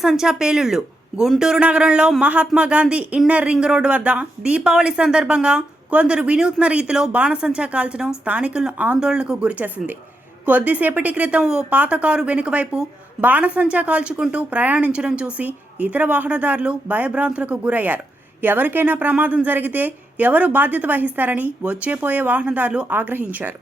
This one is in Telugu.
బాణసంచా పేలుళ్లు. గుంటూరు నగరంలో Mahatma Gandhi inner ring road వద్ద దీపావళి సందర్భంగా కొందరు వినూత్న రీతిలో బాణసంచా కాల్చడం స్థానికులను ఆందోళనకు గురిచేసింది. కొద్దిసేపటి క్రితం ఓ పాత కారు వెనుక వైపు బాణసంచా కాల్చుకుంటూ ప్రయాణించడం చూసి ఇతర వాహనదారులు భయభ్రాంతులకు గురయ్యారు. ఎవరికైనా ప్రమాదం జరిగితే ఎవరు బాధ్యత వహిస్తారని వచ్చేపోయే వాహనదారులు ఆగ్రహించారు.